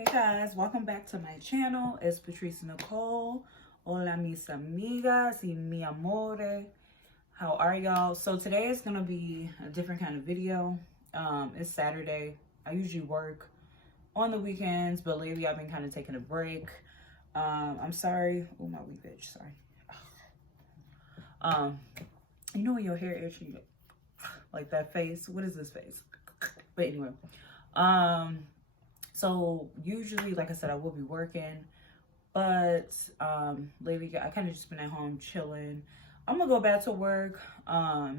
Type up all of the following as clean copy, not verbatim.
Hey guys, welcome back to my channel. It's Patrice Nicole. Hola mis amigas y mi amore. How are y'all? So today is gonna be a different kind of video. It's Saturday. I usually work on the weekends, but lately I've been kind of taking a break. I'm sorry. Oh, my wee bitch, sorry. You know when your hair itchy, like that face? What is this face? But anyway, so usually, like I said, I will be working, but lately I kind of just been at home chilling. I'm gonna go back to work. I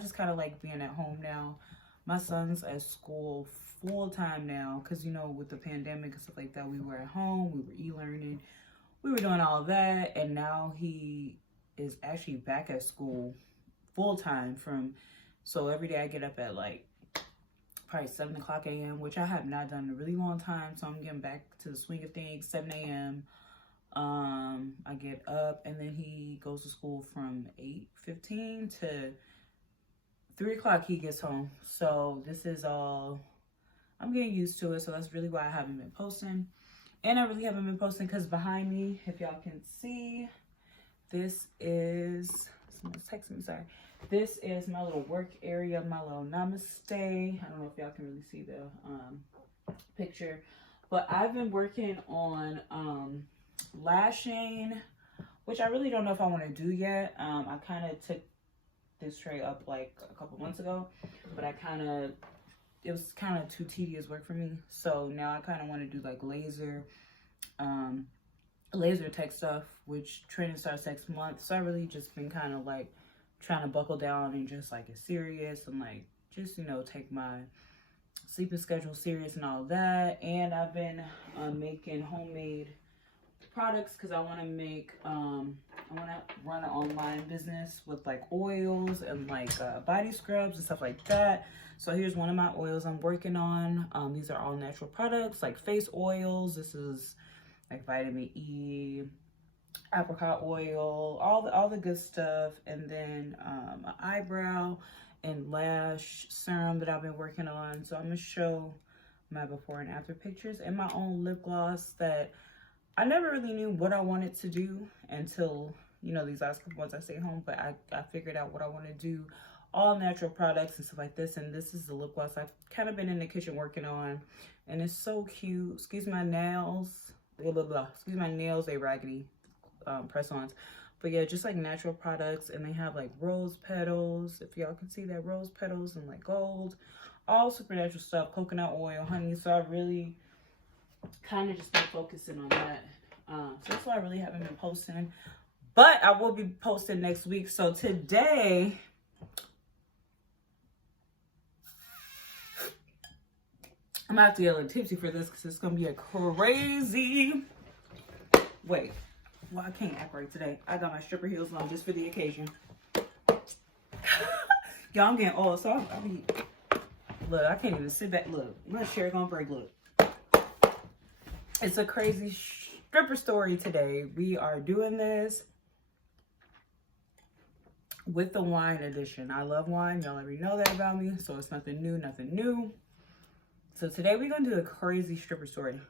just kind of like being at home now. My son's at school full time now because, you know, with the pandemic and stuff like that, we were at home, we were e-learning, we were doing all of that, and now he is actually back at school full time so every day I get up at like probably 7 o'clock a.m., which I have not done in a really long time. So I'm getting back to the swing of things, 7 a.m. I get up and then he goes to school from 8:15 to 3 o'clock he gets home. So this is all, I'm getting used to it. So that's really why I haven't been posting. And I really haven't been posting because behind me, if y'all can see, this is, someone's texting me, sorry. This is my little work area, my little namaste. I don't know if y'all can really see the picture, but I've been working on lashing, which I really don't know if I want to do yet. I kind of took this tray up like a couple months ago, but it was kind of too tedious work for me. So now I kind of want to do like laser tech stuff, which training starts next month. So I really just been kind of like trying to buckle down and just like get serious and like just, you know, take my sleeping schedule serious and all that. And I've been making homemade products because I want to make I want to run an online business with like oils and like body scrubs and stuff like that. So here's one of my oils I'm working on. These are all natural products like face oils. This is like vitamin E, apricot oil, all the good stuff. And then an eyebrow and lash serum that I've been working on. So I'm gonna show my before and after pictures, and my own lip gloss that I never really knew what I wanted to do until, you know, these last couple months I stayed home. But I figured out what I want to do, all natural products and stuff like this. And this is the lip gloss I've kind of been in the kitchen working on, and it's so cute. Excuse my nails, blah blah blah. Excuse my nails, they raggedy press-ons. But yeah, just like natural products. And they have like rose petals, if y'all can see that, rose petals and like gold, all supernatural stuff, coconut oil, honey. So I really kind of just been focusing on that. So that's why I really haven't been posting, but I will be posting next week. So today I'm gonna have to get a little tipsy for this because it's gonna be a crazy, wait, well, I can't act right today. I got my stripper heels on just for the occasion. Y'all, I'm getting old, so I'll be, look, I can't even sit back. Look, my chair gonna break. Look, it's a crazy stripper story today. We are doing this with the wine edition. I love wine. Y'all already know that about me, so it's nothing new, nothing new. So today we're gonna do a crazy stripper story.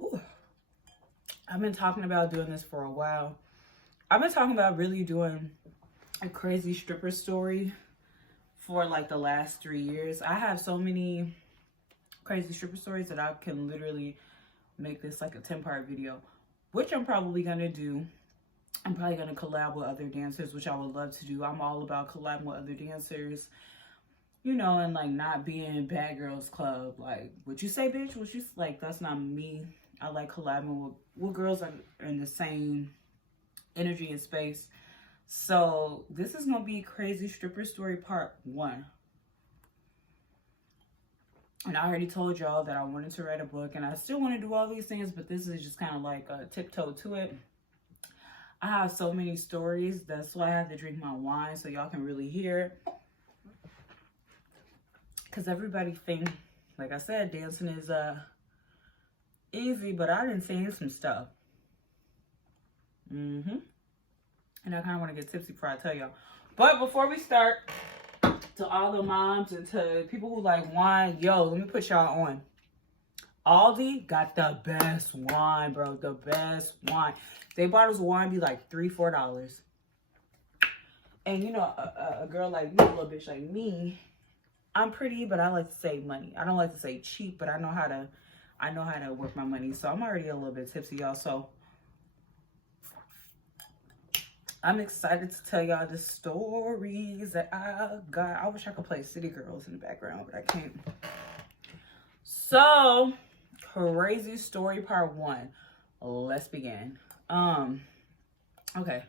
Ooh. I've been talking about doing this for a while. I've been talking about really doing a crazy stripper story for like the last 3 years. I have so many crazy stripper stories that I can literally make this like a 10-part video, which I'm probably gonna do. I'm probably gonna collab with other dancers, which I would love to do. I'm all about collabing with other dancers, you know, and like not being bad girls club. Like, what you say, bitch? What you like? That's not me. I like collabing with girls that are in the same energy and space. So this is gonna be Crazy Stripper Story Part 1. And I already told y'all that I wanted to write a book, and I still want to do all these things, but this is just kind of like a tiptoe to it. I have so many stories. That's why I have to drink my wine so y'all can really hear it. Because everybody think, like I said, dancing is easy, but I done seen some stuff. And I kind of want to get tipsy before I tell y'all. But before we start, To all the moms and to people who like wine, yo, let me put y'all on. Aldi got the best wine, bro. The best wine. They bottles of wine be like $3, $4. And you know, a girl like me, a little bitch like me, I'm pretty, but I like to save money. I don't like to say cheap, but I know how to work my money. So I'm already a little bit tipsy, y'all. So I'm excited to tell y'all the stories that I got. I wish I could play City Girls in the background, but I can't. So, crazy story part 1. Let's begin. Okay.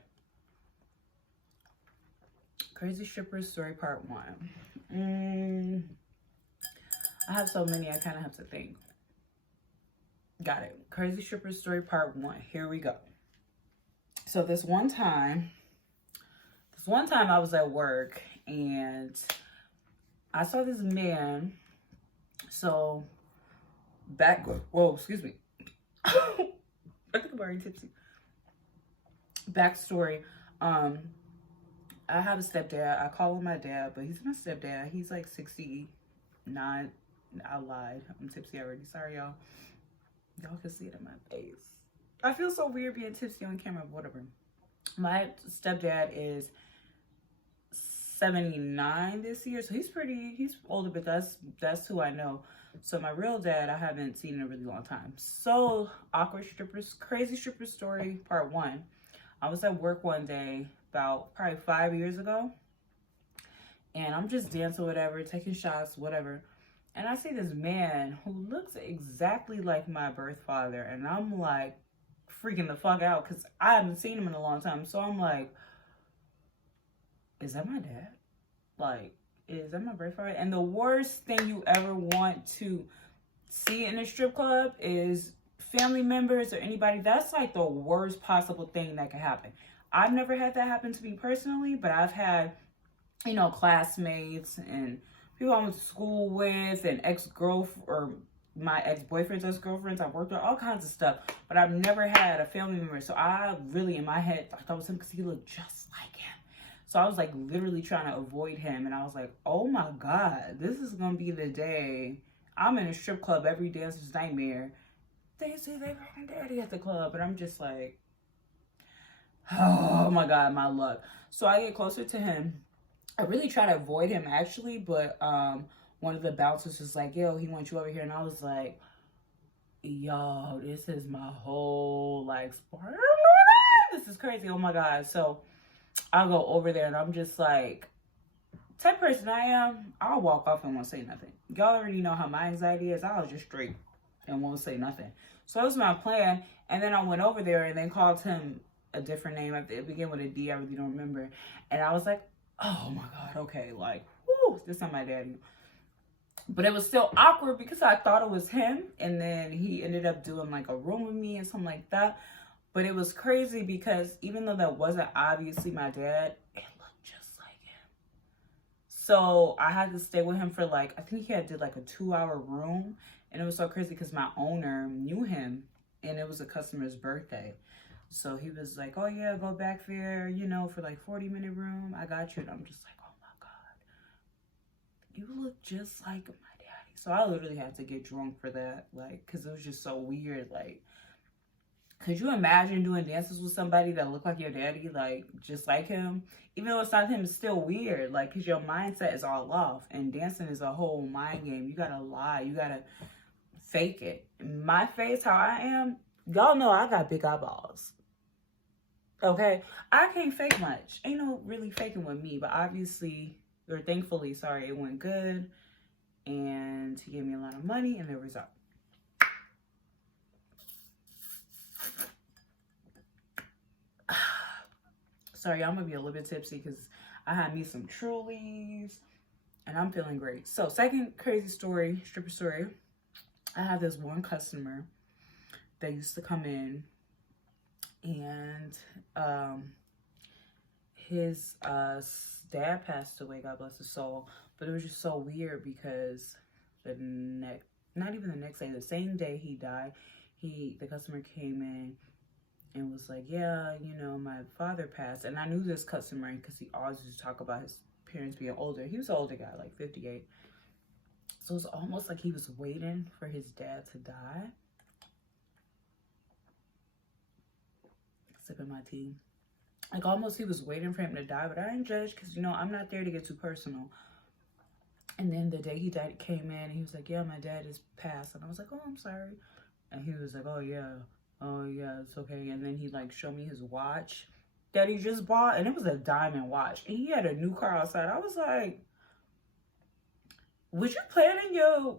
Crazy stripper story part 1. I have so many, I kind of have to think. Got it. Crazy stripper story part 1. Here we go. So this one time I was at work and I saw this man. So whoa, excuse me. I think I'm already tipsy. Backstory. I have a stepdad. I call him my dad, but he's my stepdad. He's like 69. I lied. I'm tipsy already. Sorry, y'all. Y'all can see it in my face. I feel so weird being tipsy on camera, but whatever. My stepdad is 79 this year, so he's older, but that's who I know. So my real dad, I haven't seen in a really long time. So, crazy stripper story part 1. I was at work one day about probably 5 years ago, and I'm just dancing, whatever, taking shots, whatever. And I see this man who looks exactly like my birth father, and I'm like freaking the fuck out because I haven't seen him in a long time. So I'm like, is that my dad? Like, is that my birth father? And the worst thing you ever want to see in a strip club is family members or anybody. That's like the worst possible thing that could happen. I've never had that happen to me personally, but I've had, you know, classmates and people I went to school with and or my ex-boyfriend's ex-girlfriends. I've worked with all kinds of stuff, but I've never had a family member. So I really, in my head, thought that was him because he looked just like him. So I was like literally trying to avoid him. And I was like, oh my God, this is going to be the day I'm in a strip club, every dancer's nightmare. They say they bring daddy at the club. And I'm just like, oh my God, my luck. So I get closer to him. I really try to avoid him actually, but one of the bouncers was like, yo, he wants you over here. And I was like, yo, this is my whole like sport. This is crazy. Oh my God. So I'll go over there and I'm just like, type person I am, I'll walk off and won't say nothing. Y'all already know how my anxiety is. I'll just straight and won't say nothing. So that was my plan. And then I went over there and then called him a different name. It began with a D. I really don't remember. And I was like, oh my God, okay, like, whoo, this is not my daddy. But it was still awkward because I thought it was him. And then he ended up doing like a room with me and something like that. But it was crazy because even though that wasn't obviously my dad, it looked just like him. So I had to stay with him for like, I think he did like a 2-hour room. And it was so crazy because my owner knew him and it was a customer's birthday. So he was like, oh yeah, go back there, you know, for like 40-minute room. I got you. And I'm just like, oh my God, you look just like my daddy. So I literally had to get drunk for that. Like, cause it was just so weird. Like, could you imagine doing dances with somebody that looked like your daddy? Like, just like him? Even though it's not him, it's still weird. Like, cause your mindset is all off. And dancing is a whole mind game. You gotta lie. You gotta fake it. My face, how I am, y'all know I got big eyeballs. Okay, I can't fake much. Ain't no really faking with me, but obviously, or thankfully, sorry, it went good. And he gave me a lot of money and the result. Sorry, I'm gonna be a little bit tipsy because I had me some Trulies and I'm feeling great. So, second crazy story, stripper story. I have this one customer that used to come in. And his dad passed away, God bless his soul. But it was just so weird because not even the next day, the same day he died, the customer came in and was like, yeah, you know, my father passed. And I knew this customer because he always used to talk about his parents being older. He was an older guy, like 58. So it's almost like he was waiting for his dad to die. Sipping my tea. Like almost he was waiting for him to die, but I didn't judge because, you know, I'm not there to get too personal. And then the day he died, came in and he was like, yeah, my dad is passed. And I was like, oh, I'm sorry. And he was like, oh yeah, it's okay. And then he like showed me his watch that he just bought, and it was a diamond watch. And he had a new car outside. I was like, was you planning your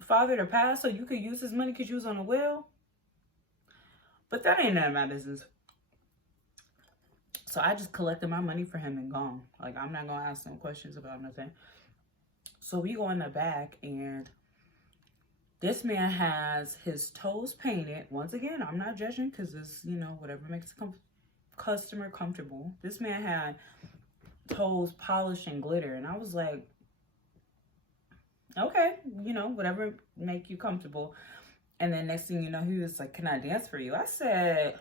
father to pass so you could use his money because you was on a will? But that ain't none of my business. So I just collected my money for him and gone. Like, I'm not going to ask him questions about nothing. So we go in the back, and this man has his toes painted. Once again, I'm not judging because it's, you know, whatever makes the customer comfortable. This man had toes polished and glitter. And I was like, okay, you know, whatever make you comfortable. And then next thing you know, he was like, can I dance for you? I said,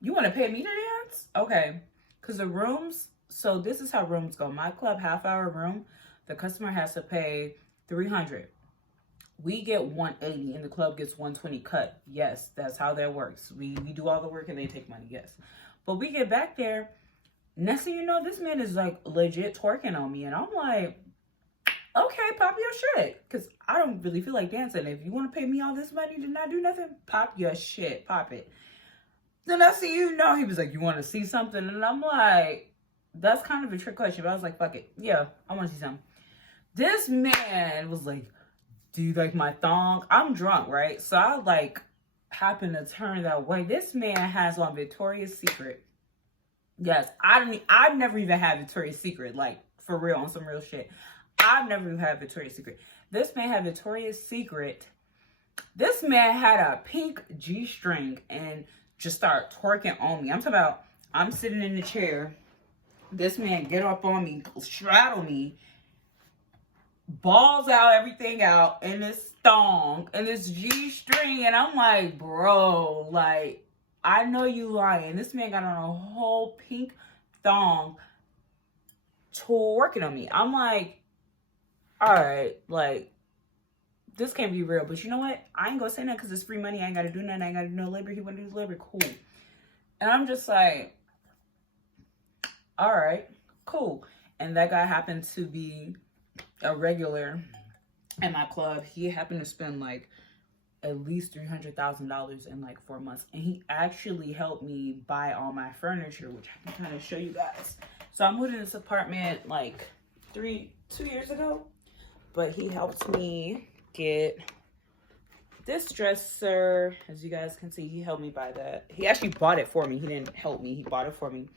you want to pay me to dance? Okay. Because the rooms, so this is how rooms go. My club half-hour room, the customer has to pay $300. We get $180 and the club gets $120 cut. Yes, that's how that works. We do all the work and they take money. Yes. But we get back there. Next thing you know, this man is like legit twerking on me. And I'm like, okay, pop your shit. Because I don't really feel like dancing. If you want to pay me all this money to not do nothing, pop your shit. Pop it. Then I see, you know, he was like, you want to see something? And I'm like, that's kind of a trick question. But I was like, fuck it. Yeah, I want to see something. This man was like, do you like my thong? I'm drunk, right? So I like happen to turn that way. This man has on Victoria's Secret. Yes, I've never even had Victoria's Secret, like for real, on some real shit. I've never even had Victoria's Secret. This man had Victoria's Secret. This man had a pink G-string and just started twerking on me. I'm talking about, I'm sitting in the chair. This man get up on me, straddle me, balls out, everything out, and this thong and this G-string. And I'm like, bro, like, I know you lying. This man got on a whole pink thong twerking on me. I'm like, all right, like, this can't be real. But you know what? I ain't gonna say that because it's free money. I ain't gotta do nothing. I ain't gotta do no labor. He wanna do his labor. Cool. And I'm just like, all right, cool. And that guy happened to be a regular at my club. He happened to spend like at least $300,000 in like 4 months. And he actually helped me buy all my furniture, which I can kind of show you guys. So I moved in this apartment like 2 years ago. But he helped me get this dresser. As you guys can see, he helped me buy that. He actually bought it for me. He didn't help me. He bought it for me.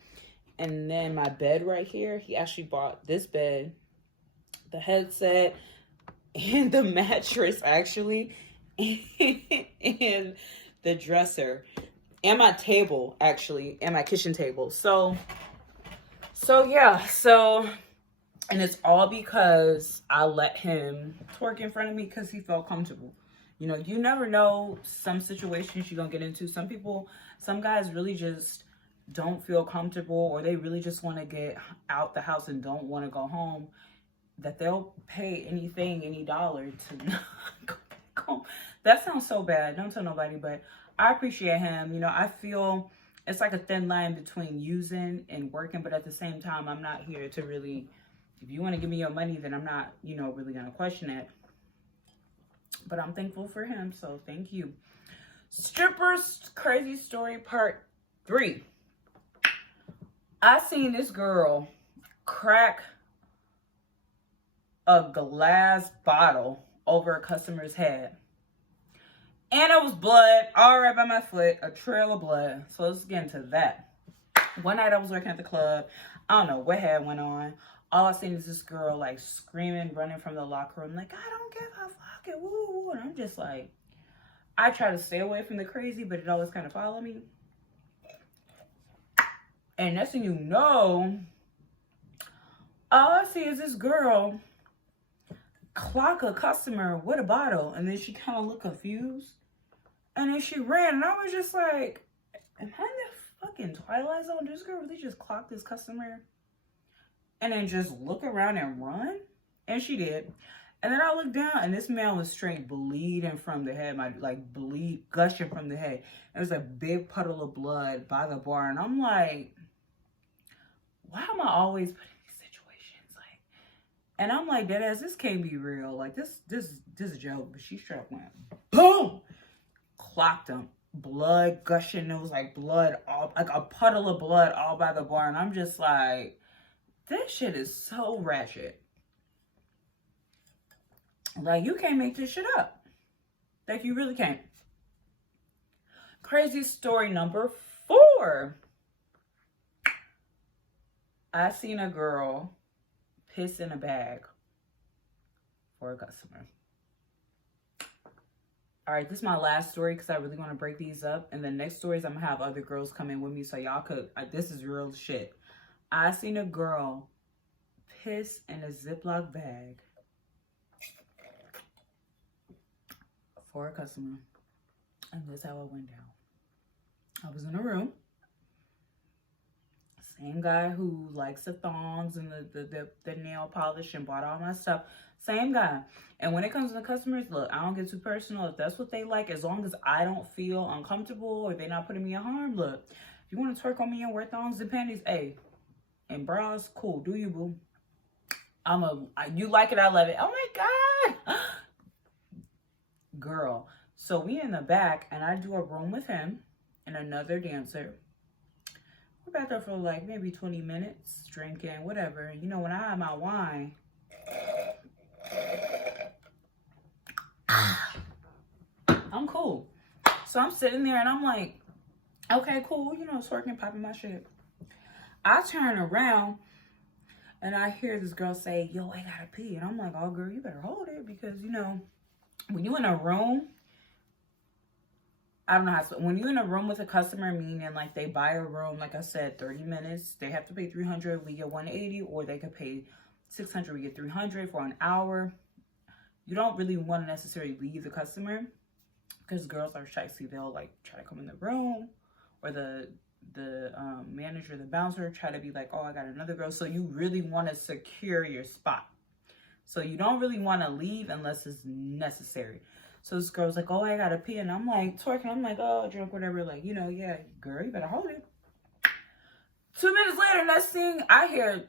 And then my bed right here, he actually bought this bed, the headset, and the mattress actually, and the dresser, and my table actually, and my kitchen table. So yeah, and it's all because I let him twerk in front of me because he felt comfortable. You know, you never know some situations you're going to get into. Some guys really just don't feel comfortable, or they really just want to get out the house and don't want to go home, that they'll pay anything, any dollar to not go back home. That sounds so bad. Don't tell nobody, but I appreciate him. You know, I feel it's like a thin line between using and working, but at the same time, I'm not here to really, if you want to give me your money, then I'm not, you know, really going to question it. But I'm thankful for him, so thank you. Strippers crazy story part 3. I seen this girl crack a glass bottle over a customer's head. And it was blood all right by my foot, a trail of blood. So let's get into that. One night I was working at the club. I don't know what had went on. All I seen is this girl like screaming, running from the locker room, like, I don't give a fuck it, woo, woo. And I'm just like, I try to stay away from the crazy, but it always kind of follow me. And next thing you know, all I see is this girl clock a customer with a bottle, and then she kind of looked confused, and then she ran, and I was just like, am I in the fucking Twilight Zone? This girl really just clocked this customer and then just look around and run? And she did. And then I looked down and this man was straight bleeding from the head. Bleed gushing from the head. There was a big puddle of blood by the bar. And I'm like, why am I always put in these situations? Like, and I'm like, deadass, this can't be real. Like, this is a joke. But she straight went, boom! Clocked him. Blood gushing. It was like blood, all like a puddle of blood all by the bar. And I'm just like, this shit is so ratchet. Like, you can't make this shit up. Like, you really can't. Crazy story number 4. I seen a girl piss in a bag for a customer. All right, this is my last story because I really want to break these up. And the next stories, I'm going to have other girls come in with me so y'all could, this is real shit. I seen a girl piss in a Ziploc bag for a customer. And that's how it went down. I was in a room. Same guy who likes the thongs and the nail polish and bought all my stuff. Same guy. And when it comes to the customers, look, I don't get too personal. If that's what they like, as long as I don't feel uncomfortable or they're not putting me in harm, look, if you want to twerk on me and wear thongs and panties, hey, and bras, cool, do you, boo. You like it, I love it. Oh my God. Girl. So we in the back and I do a room with him and another dancer. We're back there for like maybe 20 minutes, drinking, whatever. You know, when I have my wine, I'm cool. So I'm sitting there and I'm like, okay, cool. You know, twerking, popping my shit. I turn around and I hear this girl say, yo, I gotta pee. And I'm like, oh, girl, you better hold it because, you know, when you're in a room, I don't know how to, when you're in a room with a customer, meaning like they buy a room, like I said, 30 minutes, they have to pay $300, we get $180, or they could pay $600, we get $300 for an hour. You don't really want to necessarily leave the customer because girls are shicey. They'll like try to come in the room, or the manager, the bouncer, try to be like, oh, I got another girl. So you really want to secure your spot. So you don't really want to leave unless it's necessary. So this girl's like, oh, I gotta pee. And I'm like, twerking. I'm like, oh, drunk, whatever. Like, you know, yeah, girl, you better hold it. 2 minutes later, next thing, I hear,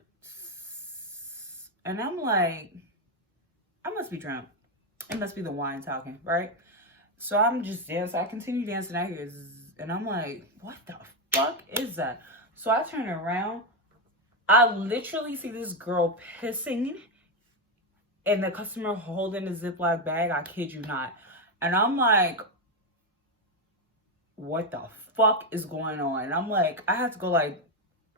and I'm like, I must be drunk. It must be the wine talking, right? So I'm just dancing. I continue dancing. I hear, and I'm like, what the fuck is that? So I turn around. I literally see this girl pissing and the customer holding a Ziploc bag. I kid you not. And I'm like, what the fuck is going on? And I'm like, I had to go like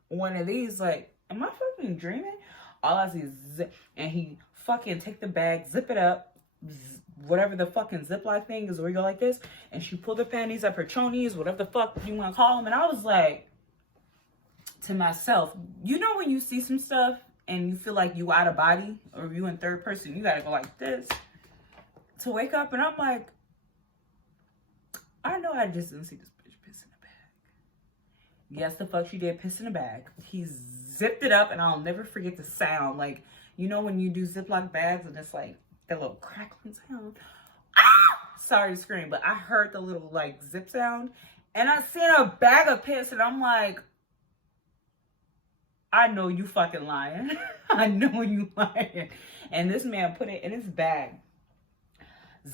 one of these, like, am I fucking dreaming? All I see is zip. And he fucking take the bag, zip it up, whatever the fucking Ziploc thing is where you go like this. And she pulled her panties up, her chonies, whatever the fuck you want to call them. And I was like, to myself, you know when you see some stuff and you feel like you out of body or you in third person, you gotta go like this to wake up. And I'm like, I know I just didn't see this bitch piss in a bag. Yes, the fuck she did piss in a bag. He zipped it up and I'll never forget the sound. Like, you know when you do Ziploc bags and it's like the little crackling sound? Ah! Sorry to scream, but I heard the little like zip sound and I seen a bag of piss and I'm like, I know you fucking lying. I know you lying. And this man put it in his bag.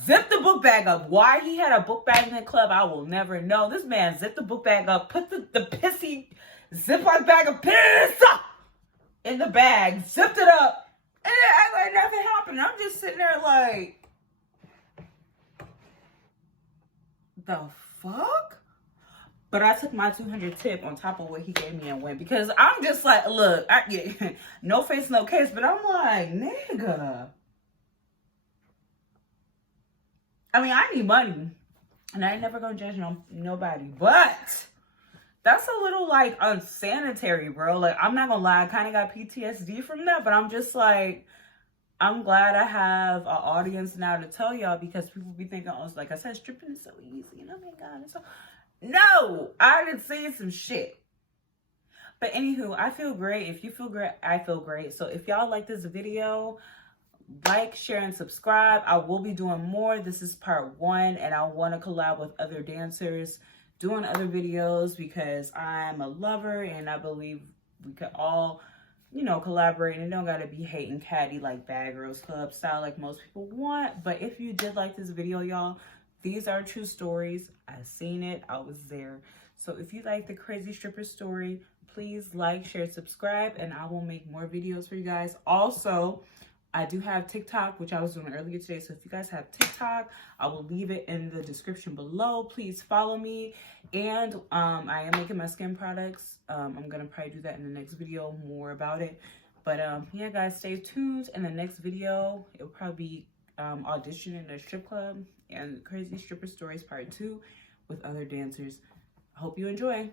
Zipped the book bag up. Why he had a book bag in the club, I will never know. This man zipped the book bag up, put the pissy Ziploc bag of piss in the bag, zipped it up, and it act like nothing happened. I'm just sitting there like, the fuck? But I took my 200 tip on top of what he gave me and went. Because I'm just like, look, no face, no case. But I'm like, nigga. I mean, I need money. And I ain't never going to judge nobody. But that's a little, like, unsanitary, bro. Like, I'm not going to lie. I kind of got PTSD from that. But I'm just like, I'm glad I have an audience now to tell y'all. Because people be thinking, oh, like I said, stripping is so easy. And oh, my God, it's so... No, I done seen some shit. But anywho, I feel great. If you feel great, I feel great. So if y'all like this video, like, share, and subscribe. I will be doing more. This is part 1, and I want to collab with other dancers doing other videos because I'm a lover and I believe we could all, you know, collaborate, and it don't gotta be hate and catty like Bad Girls Club style like most people want. But if you did like this video, y'all, these are true stories. I seen it. I was there. So if you like the crazy stripper story, please like, share, subscribe, and I will make more videos for you guys. Also, I do have TikTok, which I was doing earlier today. So if you guys have TikTok, I will leave it in the description below. Please follow me. And I am making my skin products. I'm going to probably do that in the next video, more about it. But yeah, guys, stay tuned. In the next video, it will probably be auditioning in a strip club and Crazy Stripper Stories Part 2 with other dancers. I hope you enjoy.